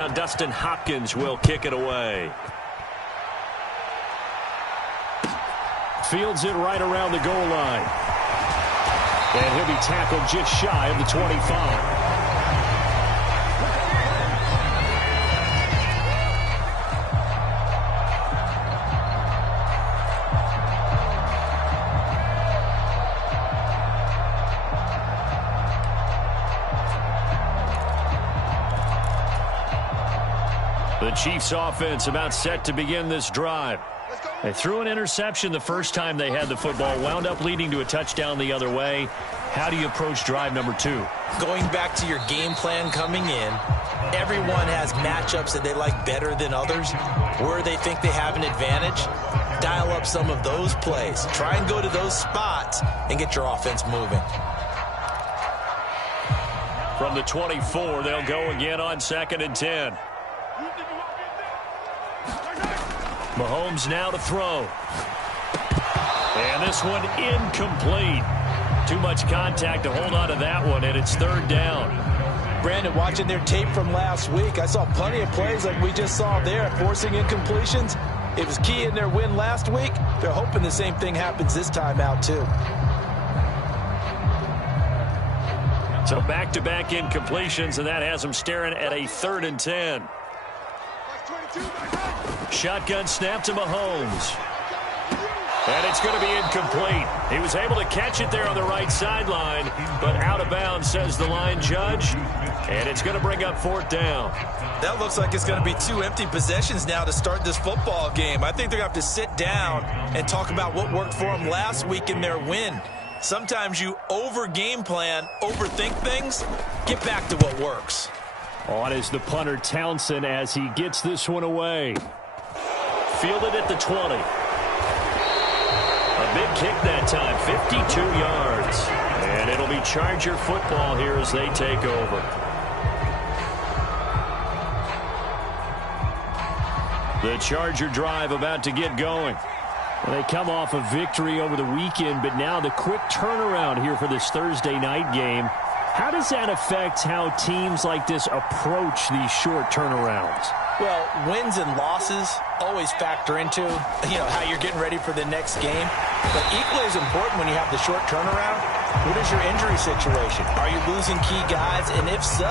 Now Dustin Hopkins will kick it away. Fields it right around the goal line. And he'll be tackled just shy of the 25. The Chiefs offense about set to begin this drive. They threw an interception the first time they had the football, wound up leading to a touchdown the other way. How do you approach drive number 2? Going back to your game plan coming in, everyone has matchups that they like better than others, where they think they have an advantage. Dial up some of those plays. Try and go to those spots and get your offense moving. From the 24, they'll go again on 2nd and 10. Mahomes now to throw. And this one incomplete. Too much contact to hold on to that one, and it's 3rd down. Brandon, watching their tape from last week, I saw plenty of plays like we just saw there, forcing incompletions. It was key in their win last week. They're hoping the same thing happens this time out, too. So back-to-back incompletions, and that has them staring at a 3rd and 10. Shotgun snap to Mahomes. And it's going to be incomplete. He was able to catch it there on the right sideline, but out of bounds, says the line judge. And it's going to bring up 4th down. That looks like it's going to be 2 empty possessions now to start this football game. I think they're going to have to sit down and talk about what worked for them last week in their win. Sometimes you over-game plan, overthink things. Get back to what works. On is the punter, Townsend, as he gets this one away. Fielded at the 20. A big kick that time, 52 yards. And it'll be Charger football here as they take over. The Charger drive about to get going. Well, they come off a victory over the weekend, but now the quick turnaround here for this Thursday night game. How does that affect how teams like this approach these short turnarounds? Well, wins and losses always factor into, how you're getting ready for the next game. But equally as important when you have the short turnaround, what is your injury situation? Are you losing key guys? And if so,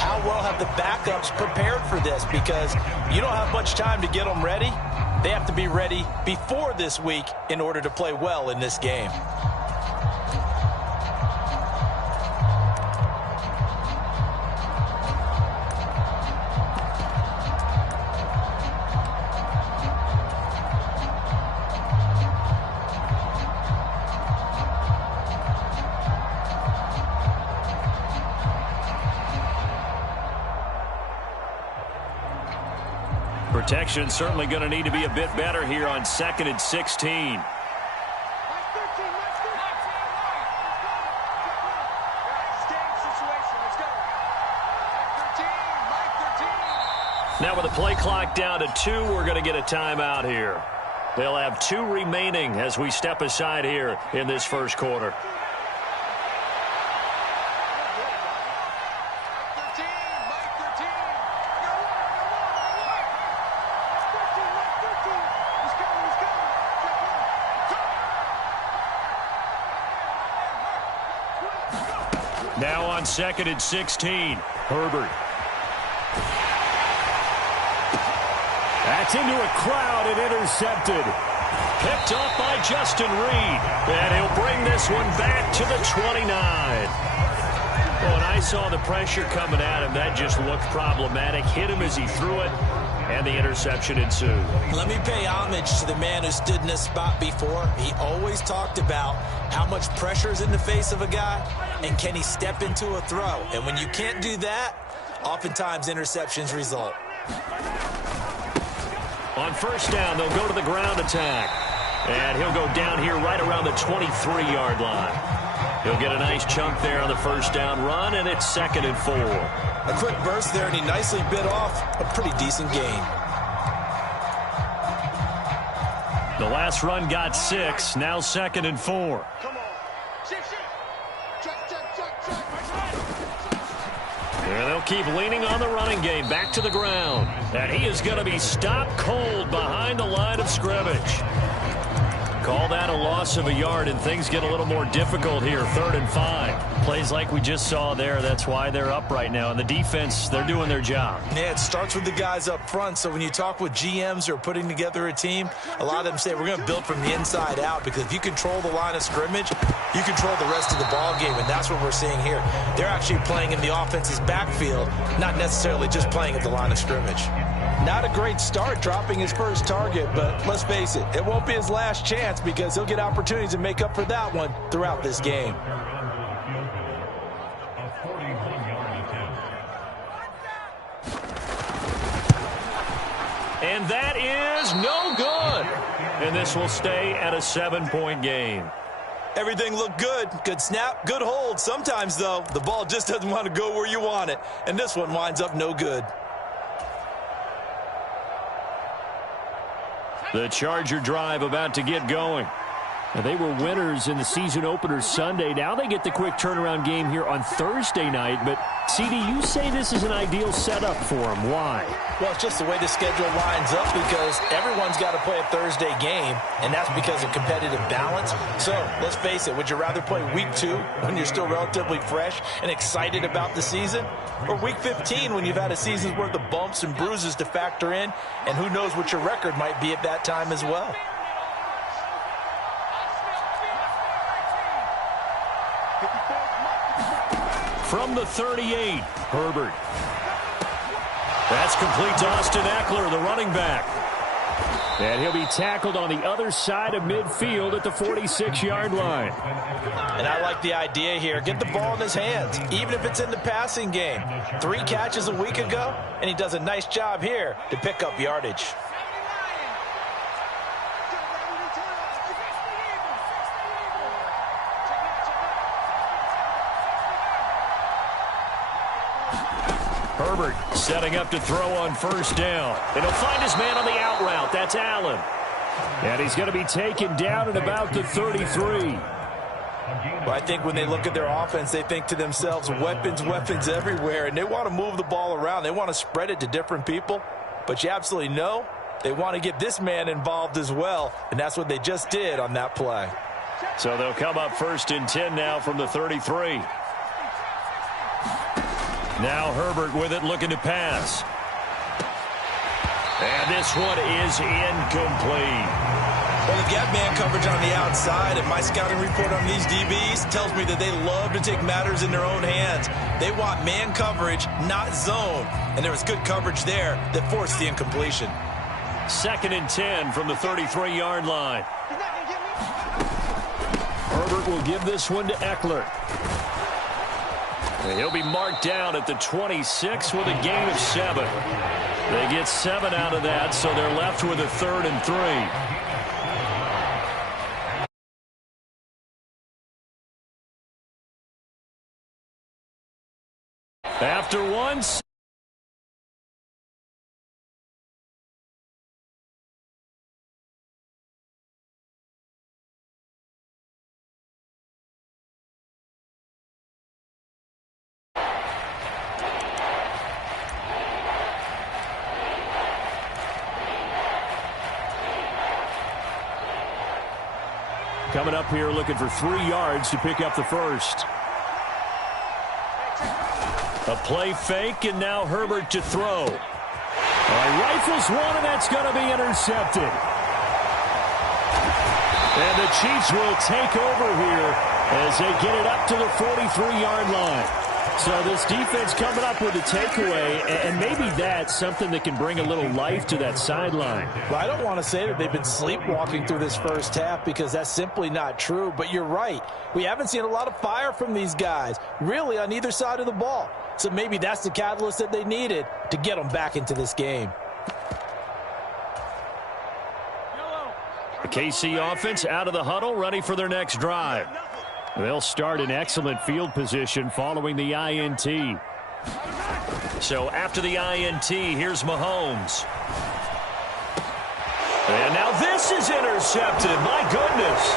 how well have the backups prepared for this? Because you don't have much time to get them ready. They have to be ready before this week in order to play well in this game. Protection certainly going to need to be a bit better here on 2nd and 16. Now with the play clock down to 2, we're going to get a timeout here. They'll have 2 remaining as we step aside here in this first quarter. Now on 2nd and 16, Herbert. That's into a crowd and intercepted. Picked up by Justin Reed. And he'll bring this one back to the 29. When I saw the pressure coming at him, that just looked problematic. Hit him as he threw it, and the interception ensued. Let me pay homage to the man who stood in this spot before. He always talked about how much pressure is in the face of a guy, and can he step into a throw. And when you can't do that, oftentimes interceptions result. On 1st down, they'll go to the ground attack. And he'll go down here right around the 23-yard line. He'll get a nice chunk there on the 1st down run, and it's 2nd and 4. A quick burst there, and he nicely bit off a pretty decent gain. The last run got 6, now 2nd and 4. And they'll keep leaning on the running game back to the ground. And he is going to be stopped cold behind the line of scrimmage. Call that a loss of a yard, and things get a little more difficult here. 3rd and 5. Plays like we just saw there. That's why they're up right now. And the defense, they're doing their job. Yeah, it starts with the guys up front. So when you talk with GMs who are putting together a team, a lot of them say we're going to build from the inside out, because if you control the line of scrimmage, you control the rest of the ball game, and that's what we're seeing here. They're actually playing in the offense's backfield, not necessarily just playing at the line of scrimmage. Not a great start dropping his first target, but let's face it, it won't be his last chance, because he'll get opportunities to make up for that one throughout this game. And that is no good. And this will stay at a 7-point game. Everything looked good. Good snap, good hold. Sometimes, though, the ball just doesn't want to go where you want it. And this one winds up no good. The Charger drive about to get going. And they were winners in the season opener Sunday. Now they get the quick turnaround game here on Thursday night. But, CD, you say this is an ideal setup for them. Why? Well, it's just the way the schedule lines up, because everyone's got to play a Thursday game, and that's because of competitive balance. So, let's face it, would you rather play week 2 when you're still relatively fresh and excited about the season, or week 15 when you've had a season's worth of bumps and bruises to factor in, and who knows what your record might be at that time as well? From the 38, Herbert. That's complete to Austin Ekeler, the running back. And he'll be tackled on the other side of midfield at the 46-yard line. And I like the idea here. Get the ball in his hands, even if it's in the passing game. 3 catches a week ago, and he does a nice job here to pick up yardage. Herbert setting up to throw on first down. And he'll find his man on the out route. That's Allen. And he's going to be taken down at about the 33. Well, I think when they look at their offense, they think to themselves, weapons, weapons everywhere. And they want to move the ball around. They want to spread it to different people. But you absolutely know they want to get this man involved as well. And that's what they just did on that play. So they'll come up 1st and 10 now from the 33. Now Herbert with it, looking to pass. And this one is incomplete. Well, they've got man coverage on the outside, and my scouting report on these DBs tells me that they love to take matters in their own hands. They want man coverage, not zone. And there was good coverage there that forced the incompletion. 2nd and 10 from the 33-yard line. Herbert will give this one to Ekeler. And he'll be marked down at the 26 with a gain of 7. They get 7 out of that, so they're left with a 3rd and 3. After once. Coming up here looking for 3 yards to pick up the first. A play fake, and now Herbert to throw. Rifles one, and that's going to be intercepted. And the Chiefs will take over here as they get it up to the 43-yard line. So this defense coming up with a takeaway, and maybe that's something that can bring a little life to that sideline. Well, I don't want to say that they've been sleepwalking through this first half, because that's simply not true. But you're right. We haven't seen a lot of fire from these guys, really, on either side of the ball. So maybe that's the catalyst that they needed to get them back into this game. The KC offense out of the huddle, ready for their next drive. They'll start in excellent field position following the INT. So after the INT, here's Mahomes. And now this is intercepted. My goodness.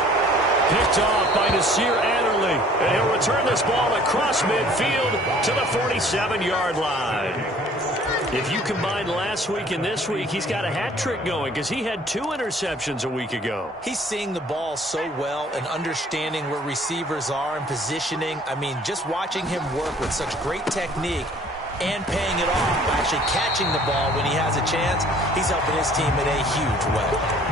Picked off by Nasir Adderley. and he'll return this ball across midfield to the 47-yard line. If you combine last week and this week, he's got a hat trick going because he had 2 interceptions a week ago. He's seeing the ball so well and understanding where receivers are and positioning. I mean, just watching him work with such great technique and paying it off by actually catching the ball when he has a chance, he's helping his team in a huge way.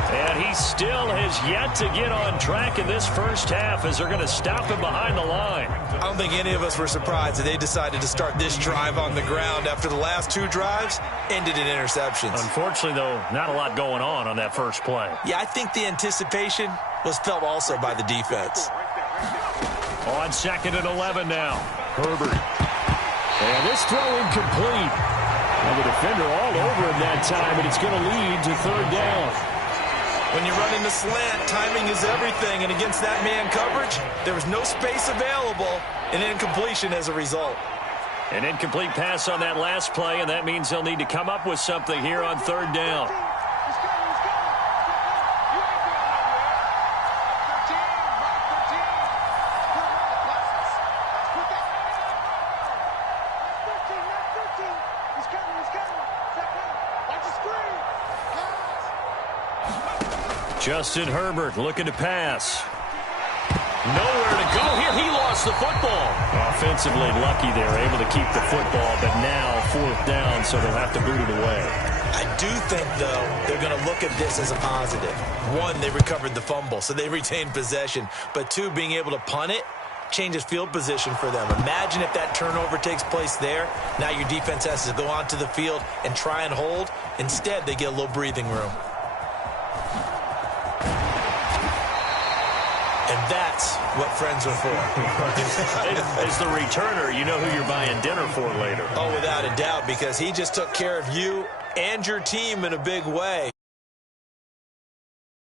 And he still has yet to get on track in this first half as they're going to stop him behind the line. I don't think any of us were surprised that they decided to start this drive on the ground after the last 2 drives ended in interceptions. Unfortunately, though, not a lot going on that first play. Yeah, I think the anticipation was felt also by the defense. On 2nd and 11 now. Herbert. And this throw incomplete. And the defender all over him that time, and it's going to lead to 3rd down. When you're running the slant, timing is everything, and against that man coverage, there was no space available, and incompletion as a result. An incomplete pass on that last play, and that means they'll need to come up with something here on 3rd down. Justin Herbert looking to pass. Nowhere to go here. He lost the football. Offensively lucky they're able to keep the football, but now 4th down, so they'll have to boot it away. I do think, though, they're going to look at this as a positive. 1, they recovered the fumble, so they retained possession. But 2, being able to punt it changes field position for them. Imagine if that turnover takes place there. Now your defense has to go onto the field and try and hold. Instead, they get a little breathing room. And that's what friends are for. As the returner, you know who you're buying dinner for later. Oh, without a doubt, because he just took care of you and your team in a big way.